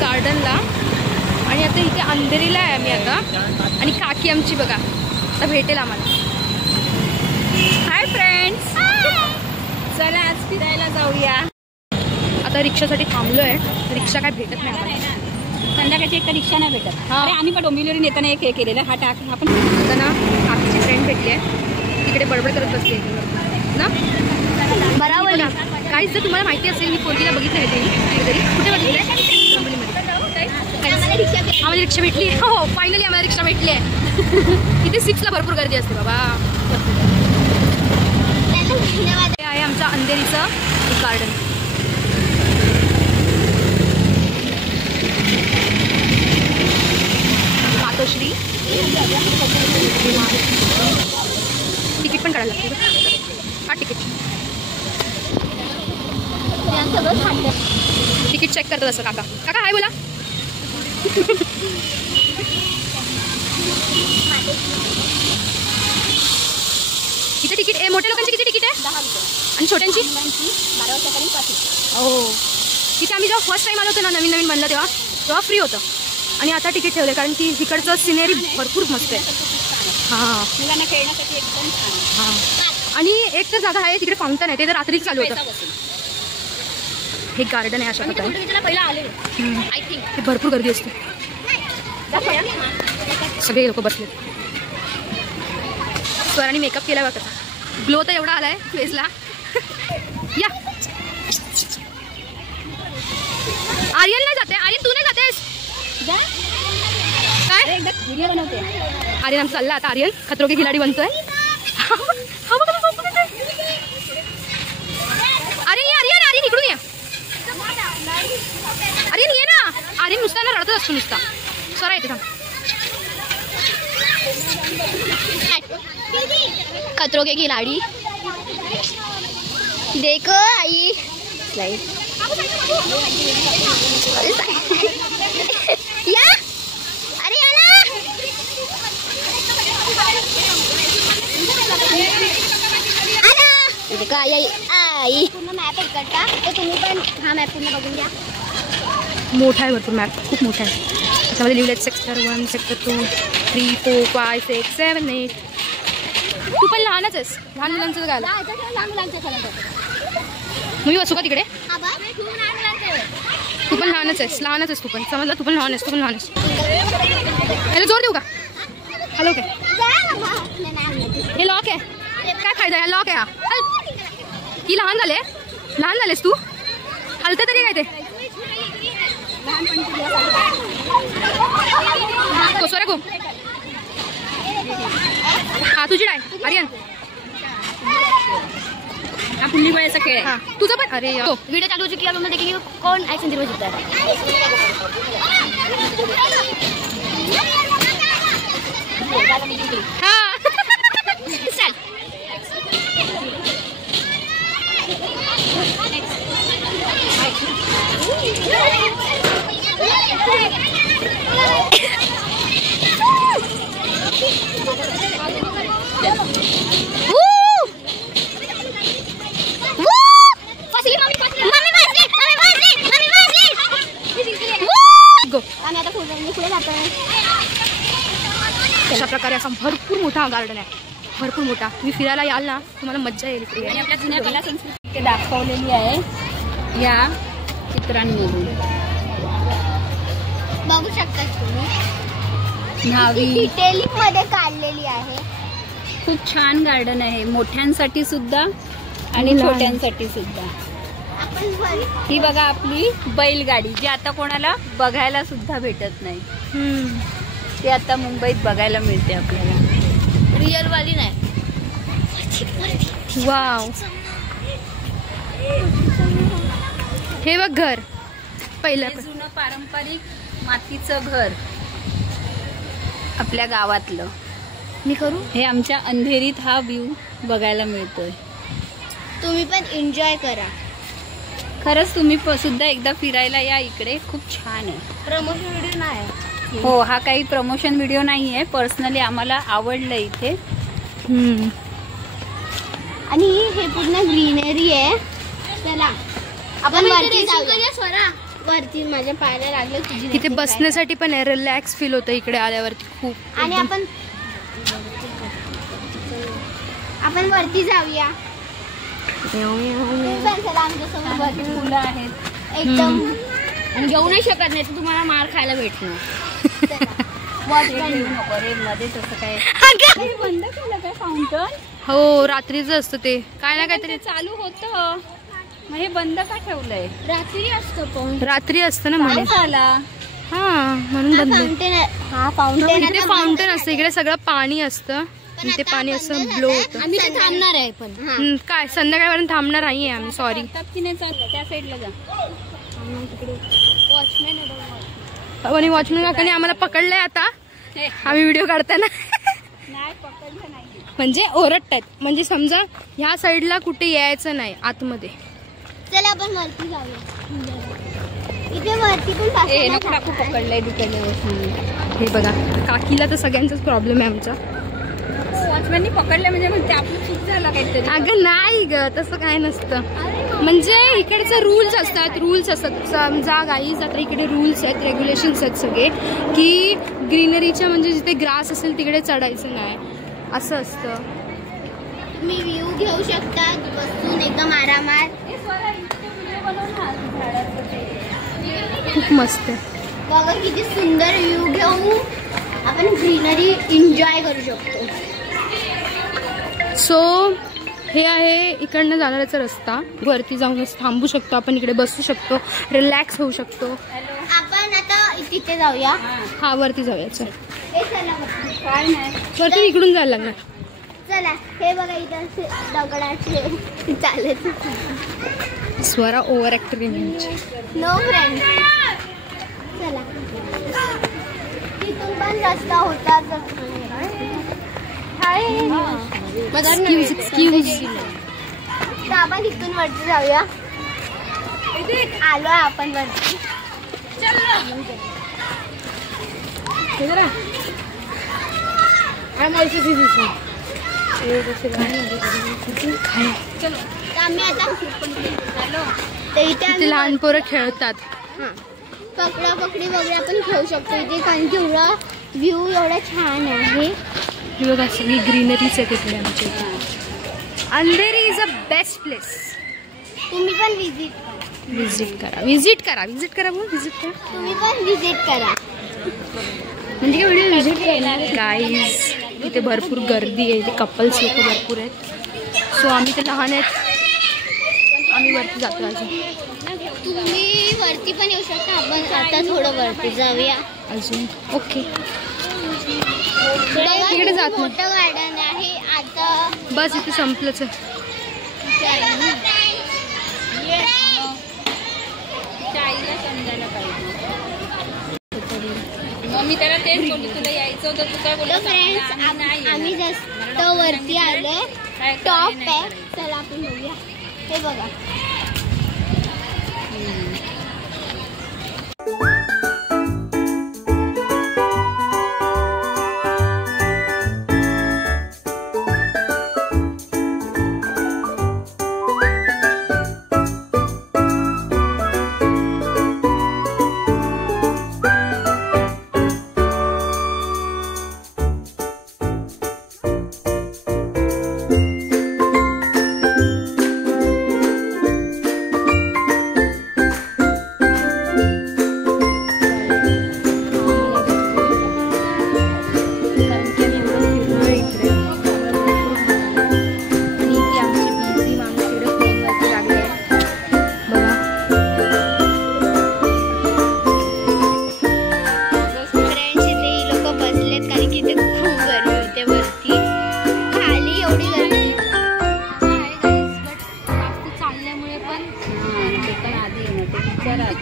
गार्डनला आणि आता इथे अंधेरीला आहे आम्ही आता. आणि काकी आमची बघा आता भेटेल आम्हाला. हाय फ्रेंड्स, चला आज फिरायला जाऊया. आता रिक्षासाठी थांबलोय, रिक्षा काय भेटत नाही आम्हाला. संध्याकाळची एक तर रिक्षा नाही भेटत. अरे आम्ही पण डोंबिवलीवरून येताना एक हे केलेलं. हा टाक आपण आता ना काकीची फ्रेंड भेटली आहे, तिकडे बडबड करत बसते ना बराबर. काहीच जर तुम्हाला माहिती असेल, मी पोरगीला बघितलं आहे तरी. कुठे बघितलं आम्हाला रिक्षा भेटली. हो फायनली आम्हाला रिक्षा भेटली आहे. इथे 6ला भरपूर गर्दी असते बाबा. हे आहे आमचं अंधेरीचं गार्डन. मातोश्री तिकीट पण काढायला लागते. हा तिकीट चेक करतात असं. काका काका हाय बोला. किती तिकीट आहे? मोठ्या लोकांची किती तिकीट आहे? 10 रुपये. आणि छोट्यांची 12 रुपयापर्यंत 5 रुपये. हो. तिथे आम्ही जेव्हा फर्स्ट टाइम आलो होतो ना, नवीन बनलं तेव्हा फ्री होतं. आणि आता तिकीट ठेवले कारण की तिकडचं सिनेरी भरपूर मस्त आहे. हां, मुलांना खेळण्यासाठी एकदम छान. हां, आणि एक तर जागा आहे तिकडे फाउंटन आहे, ते तर रात्रीच चालू होतं. हे गार्डन आहे अशा प्रकारे. पहिला आले आय थिंक हे भरपूर गर्दी असते. सगळे लोक बसले. स्वराने मेकअप केला बघा. ग्लो तर एवढा आलाय फेसला. या आर्यन नाही जाते. आर्यन तू नाही जातेस काय? व्हिडिओ बनवते. आर्यन आमचा चालला आता. आर्यन खतरों के खिलाडी बनतोय. आर्यन इकडून ये. आर्यन ये ना. आर्यन नुसता ना रडतच असतो नुसता. स्वरा येते थांब. खतरों के खिलाड़ी देखो आई स्लाइड. या अरे याला देखो आई आई. पूर्ण मॅप आहे का? तर तुम्ही पण हा मॅप पूर्ण बघून घ्या. मोठा आहे भरपूर मॅप, खूप मोठा आहे. त्याच्यामध्ये लिहिलं सेक्टर 1, सेक्टर 2, 3, 4, 5, 6, 7, 8. तू पण लहानच आहेस. लहान मुलांचं गायला मी बसू का तिकडे? तू पण लहानच आहेस तू पण. समजलं, तू पण लहान आहेस. हॅलो जोर देऊ का? हॅलो काय हे लॉक आहे. काय फायदा आहे? लॉक आहे हा. की लहान झालेस तू? हलतं तरी काय ते? सोरा गो हा तुझी डाय आर्यन. हा पुल्ली बळाचा खेळ आहे. तुझं पण. अरे वीडियो चालू हो चुकी है. अब हम देखेंगे कौन एक्शन जीरो जीतता है. हाँ अशा प्रकारे असा भरपूर मोठा गार्डन आहे. भरपूर मोठा. तुम्ही फिरायला याल ना, तुम्हाला मज्जा येईल. आणि आपल्या जुन्या कला संस्कृती दाखवलेली आहे या चित्रांमधून. बघू शकता तुम्ही. न्हावी डिटेलिंग मध्ये काढलेली आहे. खूप छान गार्डन आहे, मोठ्यांसाठी सुद्धा आणि छोट्यांसाठी सुद्धा. ही बघा आपली बैलगाडी, जी आता कोणाला बघायला सुद्धा भेटत नाही. ती आता मुंबईत बघायला मिळते आपल्याला. रिअल वाली नाही. वाव. हे बघ घर पहिलं जुनं पारंपरिक मातीचं घर आपल्या गावातलं. मी करू. हे आमच्या अंधेरीत हा व्ह्यू बघायला मिळतोय. तुम्ही पण एन्जॉय करा. खरंच तुम्ही सुद्धा एकदा फिरायला या इकडे. खूप छान आहे. प्रमोशन व्हिडिओ नाही. हो, हा काही प्रमोशन व्हिडिओ नाही आहे. पर्सनली आम्हाला आवडलं इथे. आणि हे पूर्ण ग्रीनरी आहे. चला आपण वरती जाऊया. वरती माझ्या पायाला लागलं तुझी. इथे बसण्यासाठी पण आहे, रिलॅक्स फील होतं इकडे आल्यावरती खूप. आणि आपण वरती जाऊया. चला आमच्यासमोर वरती फुलं आहेत एकदम. आणि घेऊ नाही शकत नाही तर तुम्हाला मार खायला भेटणार. मध्ये तसं काय बंद केलं काय फाउंटन? हो रात्रीचं असतं ते, काय ना काहीतरी चालू होतं मग हे बंद का ठेवलंय? रात्री असतं पण. रात्री असतं ना म्हणून. झाला हा म्हणून बंद. फाउंटेन इकडे फाउंटन असतं, इकडे सगळं पाणी असतं. ते पाणी असं ब्लो होतं. आम्ही तर थांबणार आहे पण. काय संध्याकाळपर्यंत थांबणार नाहीये आम्ही. सॉरी. की नाही चाललं त्या साईडला जा. आणि वॉचमॅन काकाने आम्हाला पकडलंय आता आम्ही व्हिडिओ काढताना. नाही पकडलं नाही. म्हणजे ओरडतायत, म्हणजे समजा ह्या साईडला कुठे यायचं नाही आतमध्ये. चला आपण वरती जाऊया. इथे वरती पण ए नको टाकू, पकडलंय दुकानावर. हे बघा काकीला तर सगळ्यांचाच प्रॉब्लेम आहे आमचा. वॉचमॅननी पकडलं म्हणजे म्हणते आपलं चूक झाला काहीतरी. अगं नाही ग, तसं काय नसतं. म्हणजे इकडचे रूल्स असतात. समजा गाईज आता इकडे रूल्स आहेत, रेग्युलेशन्स आहेत सगळे, की ग्रीनरीच्या म्हणजे जिथे ग्रास असेल तिकडे चढायचं नाही असं असतं. तुम्ही व्ह्यू घेऊ शकता बसून एकदम आरामात. खूप मस्त आहे. बघा किती सुंदर व्ह्यू घेऊ आपण, ग्रीनरी एन्जॉय करू शकतो. सो हे आहे इकडनं जाणाऱ्याचा रस्ता. वरती जाऊनच थांबू शकतो आपण, इकडे बसू शकतो, रिलॅक्स होऊ शकतो. आपण आता तिथे जाऊया. हा वरती जाऊया. चल चला काय नाही वरती इकडून जायला लागणार. चला. हे बघा इथं असे दगडाचे चालत. Swara over acting. No friend. चला तिथून पण रस्ता होता. एक्सक्यूज. तर आपण इथून वरती जाऊया. आलोय आपण वरती. आम्ही आता तर इथे लहान पोरं खेळतात. पकडा पकडी वगैरे आपण खेळू शकतो इथे, कारण की एवढा व्ह्यू एवढा छान आहे. हे बघा सगळी ग्रीनरीच आहे तिकडे आमच्या इथे. Andheri is a best place. तुम्ही पण विजिट करा बोल. विजिट करा. तुम्ही पण विजिट करा. म्हणजे काय व्हिडिओ विजिट करणार गाईज. इथे भरपूर गर्दी आहे, इथे कपल्स लोक भरपूर आहेत. सो आम्ही ते लहान आहेत, आम्ही वरती जातो अजून. तुम्ही वरती पण येऊ शकता. आपण आता थोडं वरती जाऊया अजून. ओके बघा तिकडे जात नाही. मोठं गार्डन आहे. आता बस इथे संपलंच आहे. आईला समजायला पाहिजे. मग मी त्याला तेच बोलली, तुला यायचं होतं तू काय बोलतो. फ्रेंड्स आम्ही जस्ट वरती आलोय. टॉप आहे. चला आपण बघूया. हे बघा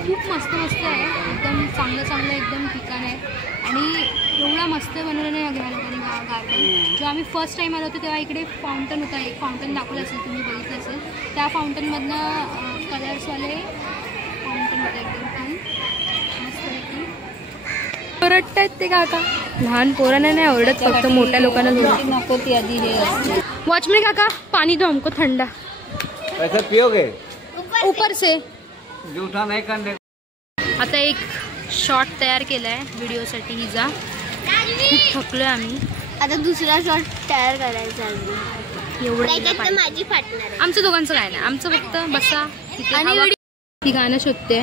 खूप मस्त मस्त आहे. एकदम चांगलं एकदम ठिकाण आहे. आणि एवढा मस्त बनवलं नाही गार्डन. जेव्हा आम्ही फर्स्ट टाइम आलो होतो तेव्हा इकडे फाउंटन होता. एक फाउंटन दाखवलं असेल, तुम्ही बघितलं असेल. त्या फाउंटनमधनं कलर्सवाले फाउंटन होतं एकदम छान मस्तपैकी. ओरडतायत ते काका. लहान पोरांना नाही ओरडत, फक्त मोठ्या लोकांना नको ती आधी हे असते. वॉचमैन काका पानी दो हमको ठंडा. पैसा पियोगे ऊपर से जूठा नहीं करने आता एक शॉट तयार केलाय व्हिडिओसाठी हिचा. खूप थकलोय आम्ही. आता दुसरा शॉट तयार करायचा एवढं माझी पार्टनर आहे. आमचं दोघांचं काय नाही, आमचं फक्त बसा आणि ती गाणं शोधते.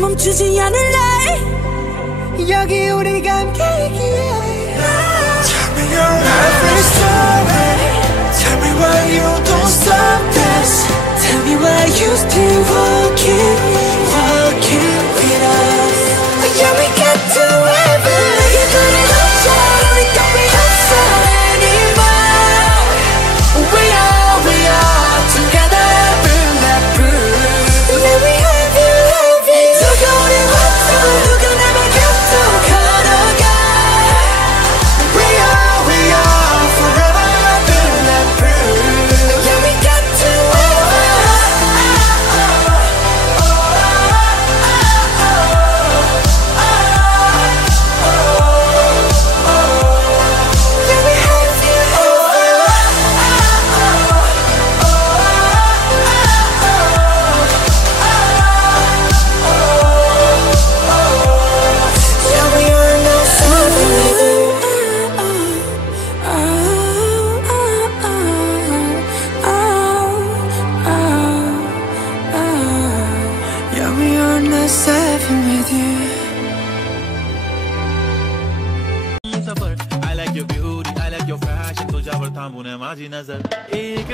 멈추지 않을래 여기 우리가 함께이기에 Tell me your every story Tell me why you don't stop this Tell me why you still walking with us Yeah, we got to heaven 내게 그리 없어 우리가 왜 없어 anymore We are together bulletproof Yeah, we have you I like your beauty, I like your fashion तुझ्यावर थांबून माझी नजर एक